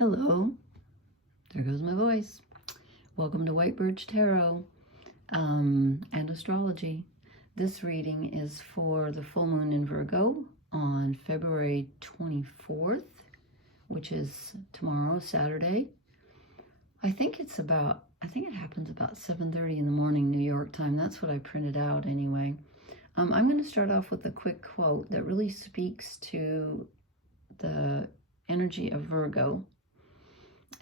Hello, there goes my voice. Welcome to White Birch Tarot and Astrology. This reading is for the full moon in Virgo on February 24th, which is tomorrow, Saturday. I think it happens about 7:30 in the morning, New York time. That's what I printed out anyway. I'm going to start off with a quick quote that really speaks to the energy of Virgo.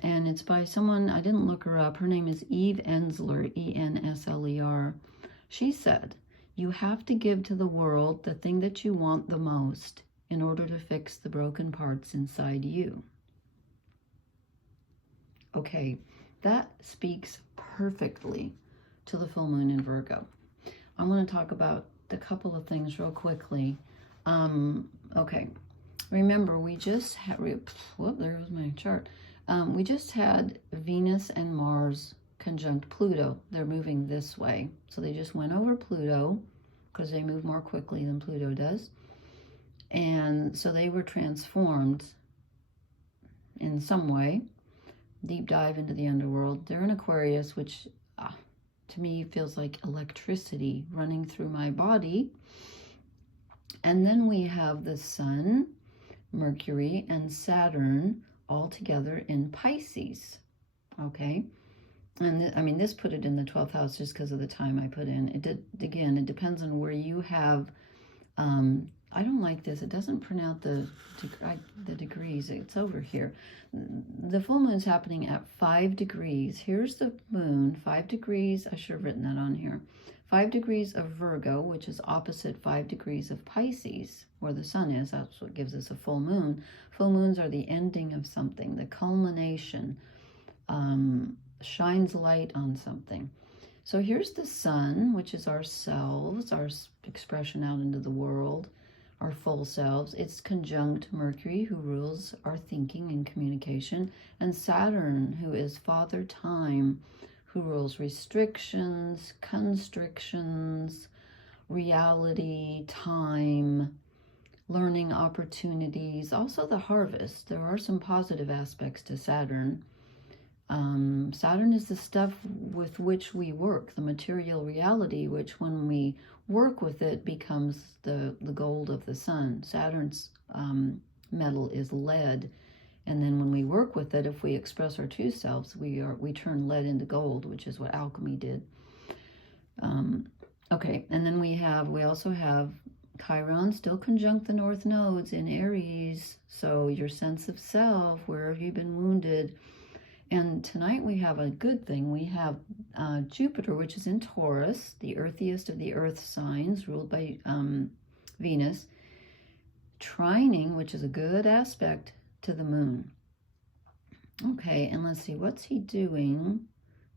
And it's by someone, I didn't look her up. Her name is Eve Ensler, E-N-S-L-E-R. She said, "You have to give to the world the thing that you want the most in order to fix the broken parts inside you." Okay, that speaks perfectly to the full moon in Virgo. I want to talk about a couple of things real quickly. Okay, remember we just had, whoop, there was my chart. We just had Venus and Mars conjunct Pluto. They're moving this way. So they just went over Pluto because they move more quickly than Pluto does. And so they were transformed in some way. Deep dive into the underworld. They're in Aquarius, which to me feels like electricity running through my body. And then we have the Sun, Mercury, and Saturn all together in Pisces. Okay, and I mean, this put it in the 12th house just because of the time I put in. It did, again, it depends on where you have, I don't like this. It doesn't print out the degrees. It's over here. The full moon's happening at 5 degrees. Here's the moon, 5 degrees. I should have written that on here. 5 degrees of Virgo, which is opposite 5 degrees of Pisces, where the sun is. That's what gives us a full moon. Full moons are the ending of something, the culmination, shines light on something. So here's the sun, which is ourselves, our expression out into the world, our full selves. It's conjunct Mercury, who rules our thinking and communication, and Saturn, who is Father Time, who rules restrictions, constrictions, reality, time, learning opportunities, also the harvest. There are some positive aspects to Saturn. Saturn is the stuff with which we work, the material reality, which when we work with it becomes the gold of the sun. Saturn's metal is lead. And then when we work with it, if we express our true selves, we turn lead into gold, which is what alchemy did. Okay, and then we also have Chiron still conjunct the North Nodes in Aries. So your sense of self, where have you been wounded? And tonight we have a good thing. We have Jupiter, which is in Taurus, the earthiest of the earth signs, ruled by Venus, trining, which is a good aspect to the moon. Okay, and let's see, what's he doing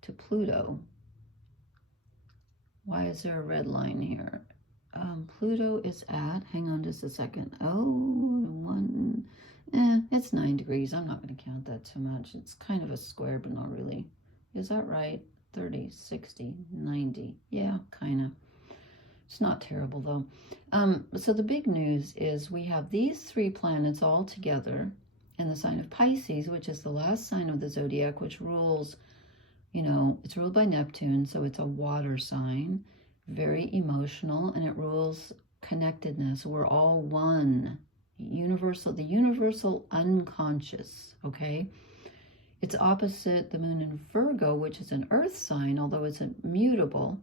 to Pluto? Why is there a red line here? Pluto is at, hang on just a second. It's 9 degrees. I'm not going to count that too much. It's kind of a square, but not really. Is that right? 30, 60, 90. Yeah, kind of. It's not terrible, though. So the big news is we have these 3 planets all together in the sign of Pisces, which is the last sign of the zodiac, which rules, it's ruled by Neptune, so it's a water sign, very emotional, and it rules connectedness. We're all one. Universal, the universal unconscious, okay? It's opposite the moon in Virgo, which is an earth sign, although it's a mutable,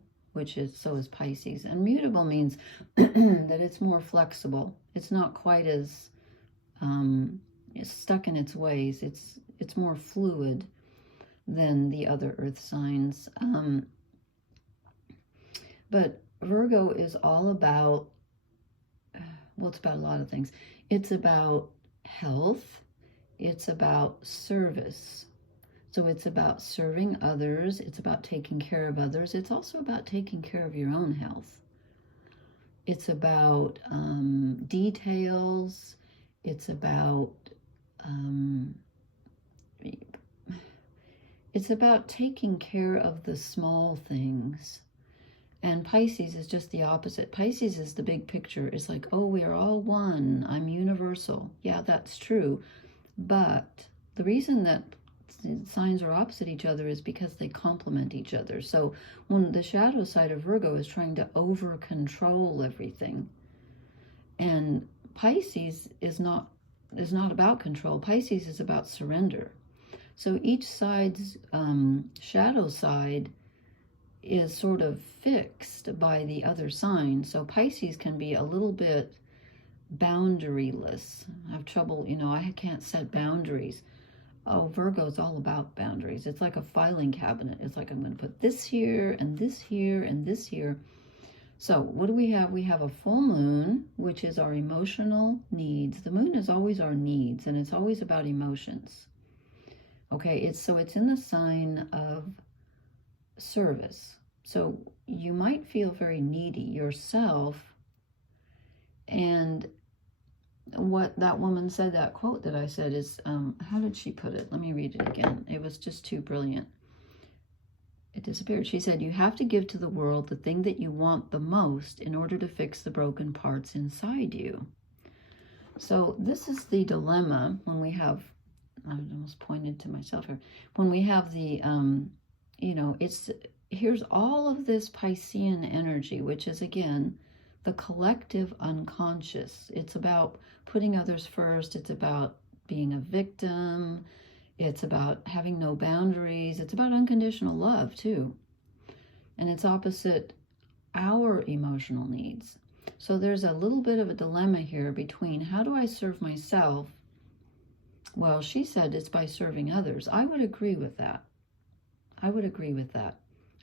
so is Pisces. And mutable means that it's more flexible. It's not quite as it's stuck in its ways. It's more fluid than the other earth signs. But Virgo is all about, well, it's about a lot of things. It's about health. It's about service. So it's about serving others. It's about taking care of others. It's also about taking care of your own health. It's about details. It's about taking care of the small things. And Pisces is just the opposite. Pisces is the big picture. It's like, oh, we are all one. I'm universal. Yeah, that's true. But the reason that signs are opposite each other is because they complement each other. So when the shadow side of Virgo is trying to over control everything, and Pisces is not about control. Pisces is about surrender. So each side's shadow side is sort of fixed by the other sign. So Pisces can be a little bit boundaryless. I have trouble, I can't set boundaries. Oh, Virgo's all about boundaries. It's like a filing cabinet. It's like, I'm going to put this here and this here and this here. So what do we have? We have a full moon, which is our emotional needs. The moon is always our needs, and it's always about emotions. Okay, it's in the sign of service. So you might feel very needy yourself. And what that woman said, that quote that I said is, how did she put it? Let me read it again. It was just too brilliant. It disappeared. She said, you have to give to the world the thing that you want the most in order to fix the broken parts inside you. So this is the dilemma when we have, I almost pointed to myself here, when we have the, here's all of this Piscean energy, which is, again, the collective unconscious. It's about putting others first. It's about being a victim. It's about having no boundaries. It's about unconditional love, too. And it's opposite our emotional needs. So there's a little bit of a dilemma here between, how do I serve myself? Well, she said it's by serving others. I would agree with that.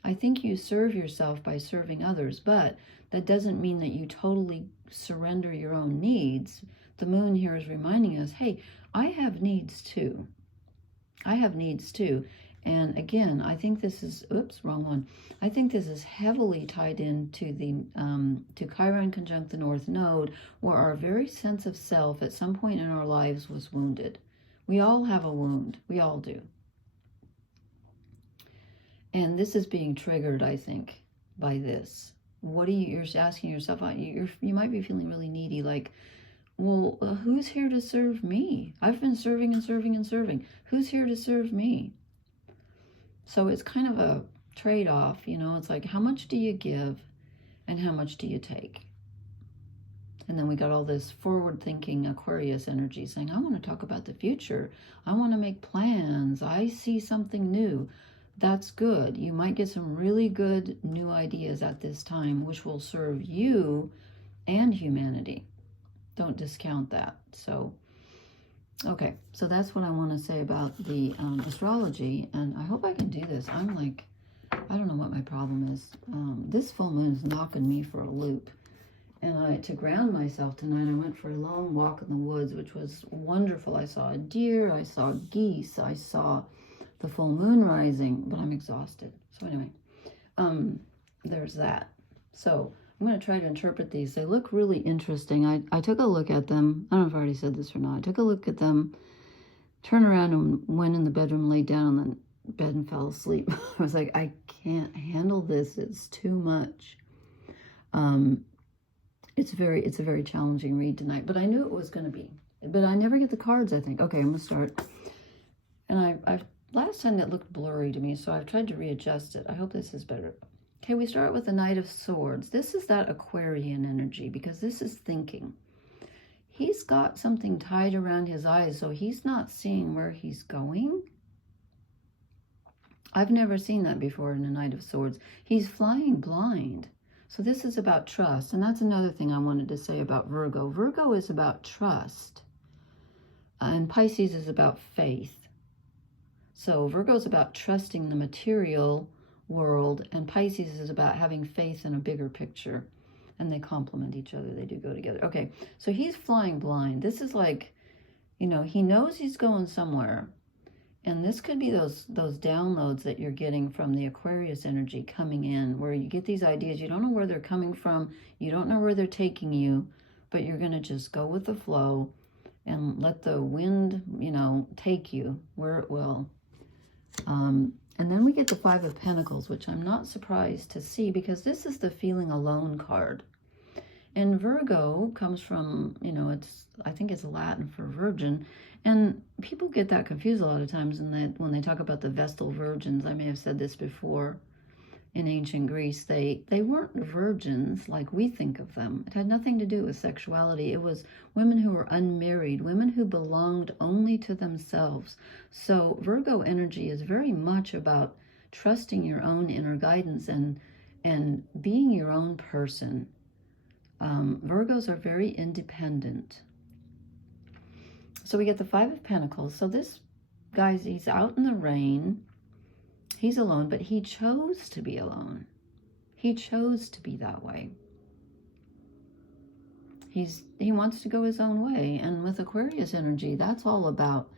I think you serve yourself by serving others, but that doesn't mean that you totally surrender your own needs. The moon here is reminding us, hey, I have needs too. And again, I think this is, oops, wrong one. I think this is heavily tied into the, to Chiron conjunct the North Node, where our very sense of self at some point in our lives was wounded. We all have a wound. We all do. And this is being triggered, I think, by this. You're asking yourself, you might be feeling really needy, like, well, who's here to serve me? I've been serving and serving and serving. Who's here to serve me? So it's kind of a trade-off, it's like, how much do you give and how much do you take? And then we got all this forward-thinking Aquarius energy saying, I want to talk about the future. I want to make plans. I see something new. That's good. You might get some really good new ideas at this time, which will serve you and humanity. Don't discount that. So, okay. So that's what I want to say about the astrology. And I hope I can do this. I'm like, I don't know what my problem is. This full moon is knocking me for a loop. And to ground myself tonight, I went for a long walk in the woods, which was wonderful. I saw a deer. I saw geese. I saw the full moon rising, but I'm exhausted. So anyway, there's that. So I'm going to try to interpret these. They look really interesting. I took a look at them. I don't know if I already said this or not. I took a look at them, turned around and went in the bedroom, laid down on the bed and fell asleep. I was like, I can't handle this. It's too much. It's a very challenging read tonight, but I knew it was going to be. But I never get the cards, I think. Okay, I'm going to start. And last time that looked blurry to me, so I've tried to readjust it. I hope this is better. Okay, we start with the Knight of Swords. This is that Aquarian energy, because this is thinking. He's got something tied around his eyes, so he's not seeing where he's going. I've never seen that before in a Knight of Swords. He's flying blind. So this is about trust, and that's another thing I wanted to say about Virgo. Virgo is about trust, and Pisces is about faith. So Virgo is about trusting the material world, and Pisces is about having faith in a bigger picture, and they complement each other. They do go together. Okay, so he's flying blind. This is like, he knows he's going somewhere, and this could be those downloads that you're getting from the Aquarius energy coming in, where you get these ideas. You don't know where they're coming from. You don't know where they're taking you, but you're going to just go with the flow and let the wind, take you where it will. And then we get the Five of Pentacles, which I'm not surprised to see, because this is the feeling alone card. And Virgo comes from, you know, I think it's Latin for virgin. And people get that confused a lot of times when they talk about the Vestal virgins. I may have said this before. In ancient Greece, they weren't virgins like we think of them. It had nothing to do with sexuality. It was women who were unmarried, women who belonged only to themselves. So Virgo energy is very much about trusting your own inner guidance and being your own person. Virgos are very independent. So we get the Five of Pentacles. So this guy, he's out in the rain. He's alone, but he chose to be alone. He chose to be that way. He wants to go his own way. And with Aquarius energy, that's all about,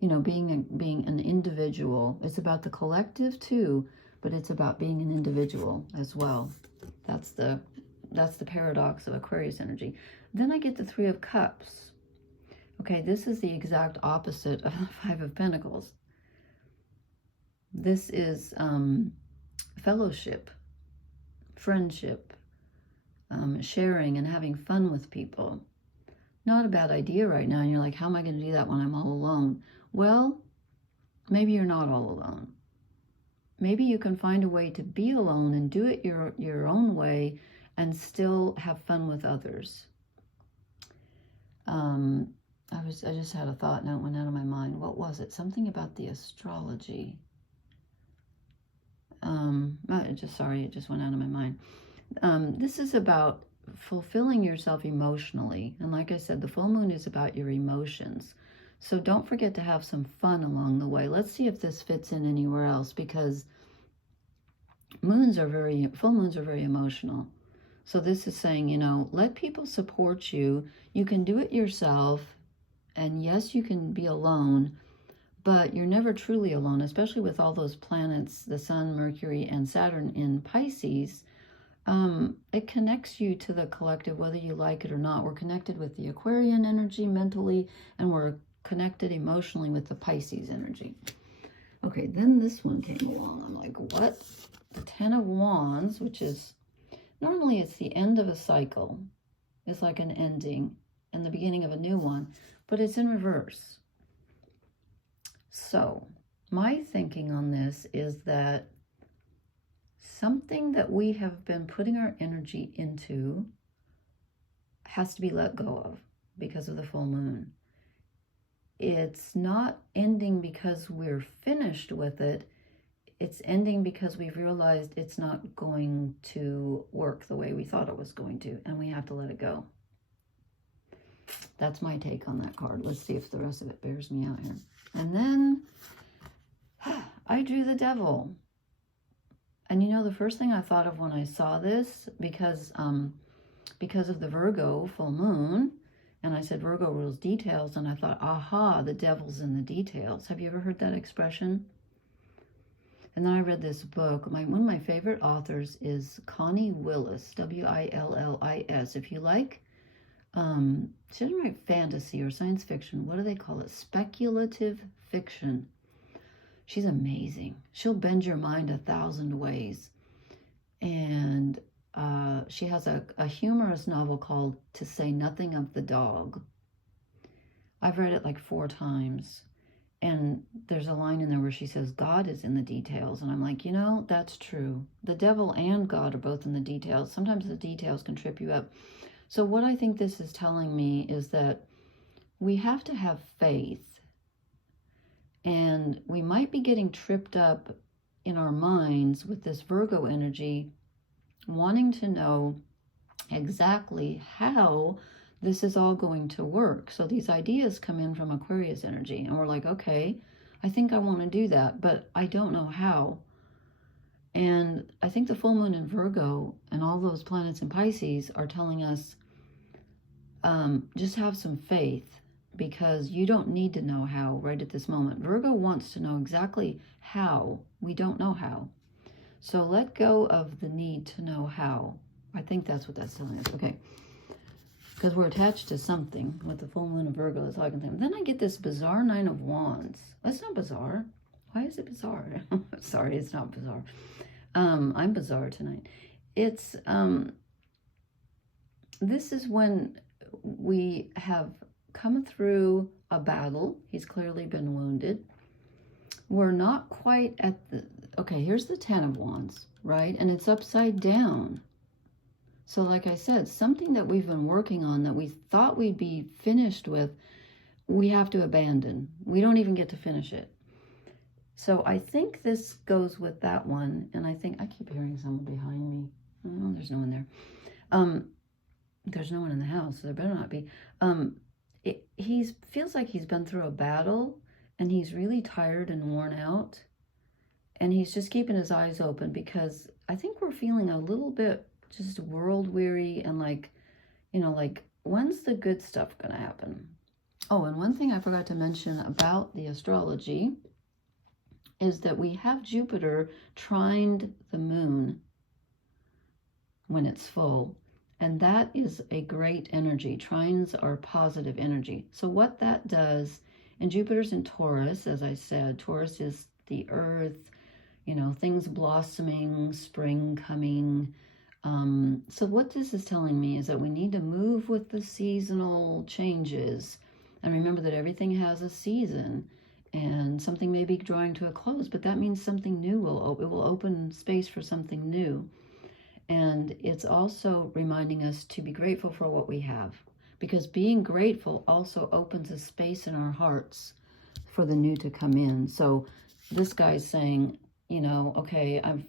you know, being an individual. It's about the collective too, but it's about being an individual as well. That's the paradox of Aquarius energy. Then I get the Three of Cups. Okay, this is the exact opposite of the Five of Pentacles. This is fellowship, friendship, sharing and having fun with people. Not a bad idea right now. And you're like, how am I going to do that when I'm all alone? Well, maybe you're not all alone. Maybe you can find a way to be alone and do it your own way and still have fun with others. I just had a thought and it went out of my mind. What was it? Something about the astrology. It just went out of my mind. This is about fulfilling yourself emotionally. And like I said, the full moon is about your emotions. So don't forget to have some fun along the way. Let's see if this fits in anywhere else, because full moons are very emotional. So this is saying, you know, let people support you. You can do it yourself. And yes, you can be alone, but you're never truly alone, especially with all those planets, the Sun, Mercury, and Saturn in Pisces. It connects you to the collective, whether you like it or not. We're connected with the Aquarian energy mentally, and we're connected emotionally with the Pisces energy. Okay, then this one came along. I'm like, what? The Ten of Wands, which is, normally it's the end of a cycle. It's like an ending and the beginning of a new one, but it's in reverse. So my thinking on this is that something that we have been putting our energy into has to be let go of because of the full moon. It's not ending because we're finished with it. It's ending because we've realized it's not going to work the way we thought it was going to, and we have to let it go. That's my take on that card. Let's see if the rest of it bears me out here. And then I drew the Devil. And you know, the first thing I thought of when I saw this, because of the Virgo full moon, and I said Virgo rules details, and I thought, aha, the devil's in the details. Have you ever heard that expression? And then I read this book. One of my favorite authors is Connie Willis, W-I-L-L-I-S. If you like, she doesn't write fantasy or science fiction. What do they call it? Speculative fiction. She's amazing. She'll bend your mind 1,000 ways. And she has a humorous novel called To Say Nothing of the Dog. I've read it like 4 times. And there's a line in there where she says, God is in the details. And I'm like, you know, that's true. The devil and God are both in the details. Sometimes the details can trip you up. So what I think this is telling me is that we have to have faith. And we might be getting tripped up in our minds with this Virgo energy, wanting to know exactly how this is all going to work. So these ideas come in from Aquarius energy, and we're like, okay, I think I want to do that, but I don't know how. And I think the full moon in Virgo and all those planets in Pisces are telling us, just have some faith, because you don't need to know how right at this moment. Virgo wants to know exactly how. We don't know how. So let go of the need to know how. I think that's what that's telling us. Okay. Because we're attached to something with the full moon of Virgo. That's all I can think of. Then I get this bizarre Nine of Wands. That's not bizarre. Why is it bizarre? Sorry, it's not bizarre. I'm bizarre tonight. It's this is when we have come through a battle. He's clearly been wounded. We're not quite at the, okay, here's the 10 of Wands, right? And it's upside down. So like I said, something that we've been working on that we thought we'd be finished with, we have to abandon. We don't even get to finish it. So I think this goes with that one. And I think, I keep hearing someone behind me. Oh, there's no one there. There's no one in the house, so there better not be. He feels like he's been through a battle and he's really tired and worn out. And he's just keeping his eyes open because I think we're feeling a little bit just world weary and like, you know, like, when's the good stuff going to happen? Oh, and one thing I forgot to mention about the astrology is that we have Jupiter trined the moon when it's full. And that is a great energy. Trines are positive energy. So what that does, and Jupiter's in Taurus, as I said, Taurus is the earth, you know, things blossoming, spring coming. So what this is telling me is that we need to move with the seasonal changes. And remember that everything has a season and something may be drawing to a close, but that means something new will open space for something new. And it's also reminding us to be grateful for what we have, because being grateful also opens a space in our hearts for the new to come in. So this guy's saying, you know, okay, I've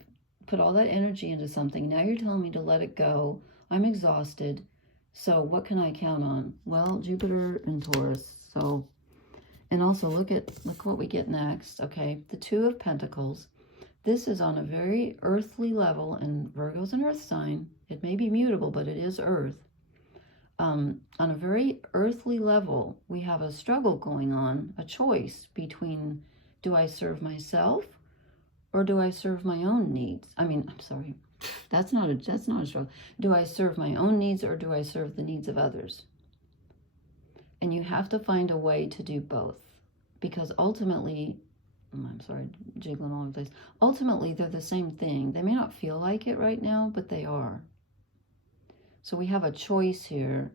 put all that energy into something. Now you're telling me to let it go. I'm exhausted. So what can I count on? Well, Jupiter and Taurus. So, and also look what we get next. Okay, the Two of Pentacles. This is on a very earthly level, and Virgo's an earth sign. It may be mutable, but it is earth. On a very earthly level, we have a struggle going on, a choice between, do I serve myself or do I serve my own needs? I mean, I'm sorry, that's not a struggle. Do I serve my own needs or do I serve the needs of others? And you have to find a way to do both, because ultimately, I'm sorry, jiggling all over the place. Ultimately, they're the same thing. They may not feel like it right now, but they are. So we have a choice here.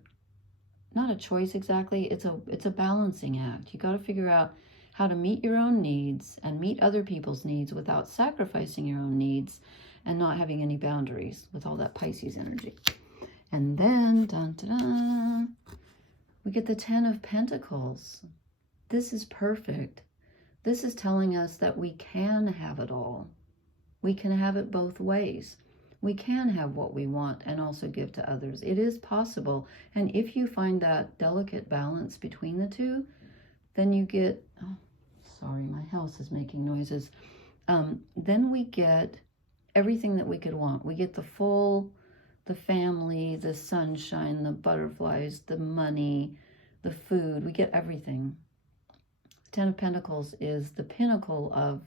Not a choice exactly. It's a balancing act. You got to figure out how to meet your own needs and meet other people's needs without sacrificing your own needs and not having any boundaries with all that Pisces energy. And then, dun, dun, dun, we get the 10 of Pentacles. This is perfect. This is telling us that we can have it all. We can have it both ways. We can have what we want and also give to others. It is possible. And if you find that delicate balance between the two, then you get, oh, sorry, my house is making noises. Then we get everything that we could want. We get the family, the sunshine, the butterflies, the money, the food. We get everything. 10 of Pentacles is the pinnacle of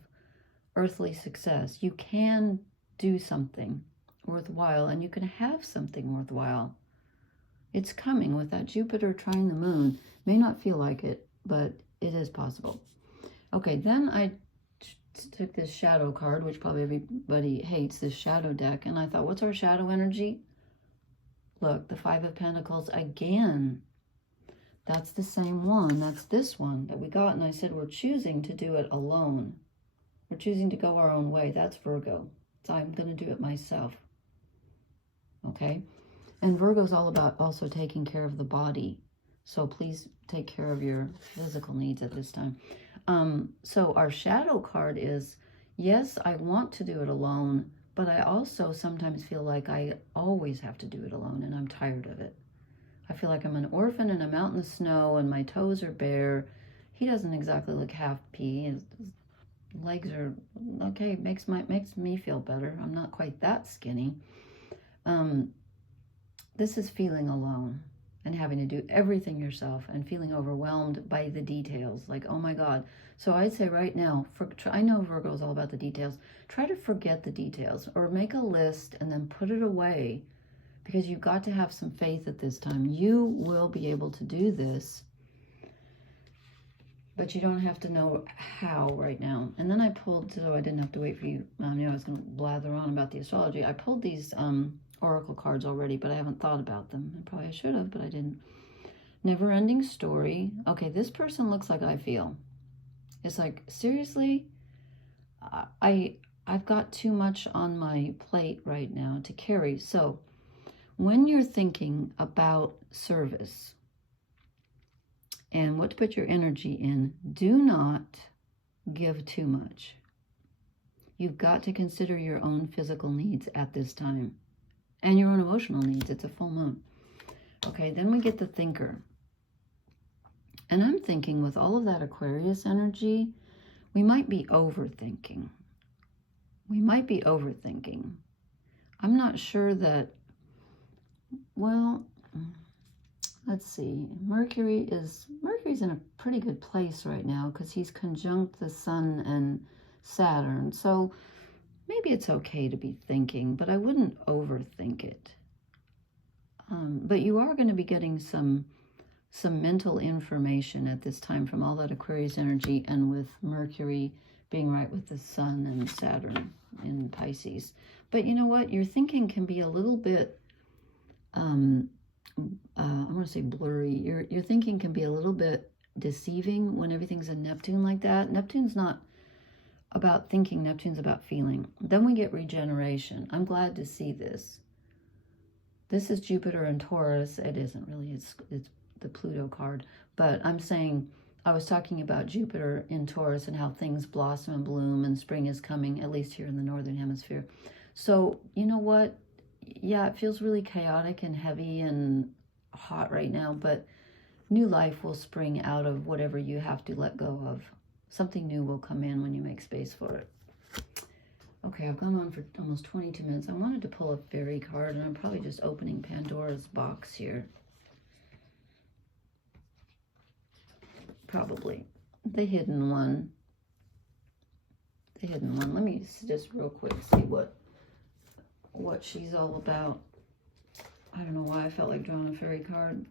earthly success. You can do something worthwhile and you can have something worthwhile. It's coming with that Jupiter trine the moon. May not feel like it, but it is possible. Okay, then I took this shadow card, which probably everybody hates, this shadow deck, and I thought, what's our shadow energy? Look, the 5 of Pentacles again. That's the same one. That's this one that we got. And I said, we're choosing to do it alone. We're choosing to go our own way. That's Virgo. So I'm going to do it myself. Okay. And Virgo's all about also taking care of the body. So please take care of your physical needs at this time. So our shadow card is, yes, I want to do it alone, but I also sometimes feel like I always have to do it alone and I'm tired of it. I feel like I'm an orphan and I'm out in the snow and my toes are bare. He doesn't exactly look happy. His legs are okay. Makes me feel better. I'm not quite that skinny. This is feeling alone and having to do everything yourself and feeling overwhelmed by the details. Like, oh my God. So I'd say right now, I know Virgo is all about the details. Try to forget the details or make a list and then put it away. Because you've got to have some faith at this time. You will be able to do this, but you don't have to know how right now. And then I pulled, so I didn't have to wait for you. I knew I was going to blather on about the astrology. I pulled these oracle cards already, but I haven't thought about them. And probably I should have, but I didn't. Never-ending story. Okay, this person looks like I feel. It's like, seriously, I've got too much on my plate right now to carry. So when you're thinking about service and what to put your energy in, do not give too much. You've got to consider your own physical needs at this time and your own emotional needs. It's a full moon. Okay, then we get the thinker. And I'm thinking with all of that Aquarius energy, we might be overthinking. We might be overthinking. I'm not sure that, well, let's see. Mercury's in a pretty good place right now because he's conjunct the Sun and Saturn. So maybe it's okay to be thinking, but I wouldn't overthink it. But you are going to be getting some mental information at this time from all that Aquarius energy, and with Mercury being right with the Sun and Saturn in Pisces. But you know what? Your thinking can be a little bit, I want to say blurry. Your thinking can be a little bit deceiving when everything's in Neptune like that. Neptune's not about thinking. Neptune's about feeling. Then we get regeneration. I'm glad to see this. This is Jupiter and Taurus. It isn't really. It's the Pluto card. But I'm saying, I was talking about Jupiter in Taurus and how things blossom and bloom and spring is coming, at least here in the Northern Hemisphere. So, you know what? Yeah, it feels really chaotic and heavy and hot right now, but new life will spring out of whatever you have to let go of. Something new will come in when you make space for it. Okay, I've gone on for almost 22 minutes. I wanted to pull a fairy card, and I'm probably just opening Pandora's box here. Probably. The hidden one. The hidden one. Let me just real quick see what she's all about. I don't know why I felt like drawing a fairy card.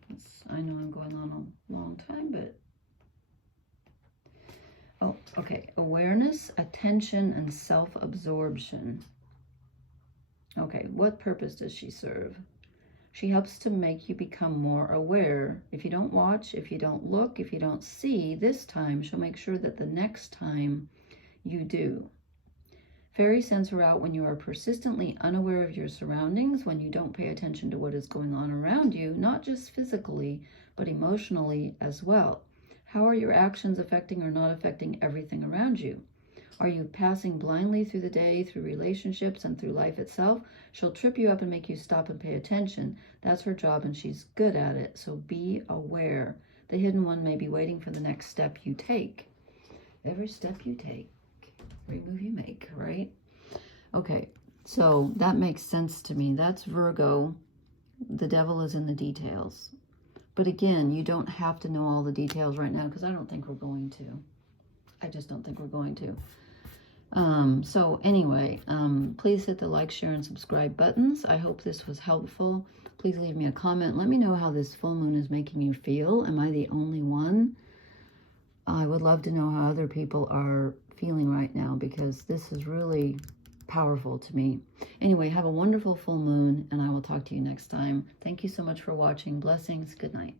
I know I'm going on a long time, but... Oh, okay. Awareness, attention, and self-absorption. Okay, what purpose does she serve? She helps to make you become more aware. If you don't watch, if you don't look, if you don't see this time, she'll make sure that the next time you do. Fairy sends her out when you are persistently unaware of your surroundings, when you don't pay attention to what is going on around you, not just physically, but emotionally as well. How are your actions affecting or not affecting everything around you? Are you passing blindly through the day, through relationships, and through life itself? She'll trip you up and make you stop and pay attention. That's her job, and she's good at it, so be aware. The hidden one may be waiting for the next step you take. Every step you take, every move you make, right? Okay, so that makes sense to me. That's Virgo. The devil is in the details. But again, you don't have to know all the details right now, because I don't think we're going to. I just don't think we're going to. So anyway, please hit the like, share, and subscribe buttons. I hope this was helpful. Please leave me a comment. Let me know how this full moon is making you feel. Am I the only one? I would love to know how other people are feeling right now, because this is really powerful to me. Anyway, have a wonderful full moon, and I will talk to you next time. Thank you so much for watching. Blessings. Good night.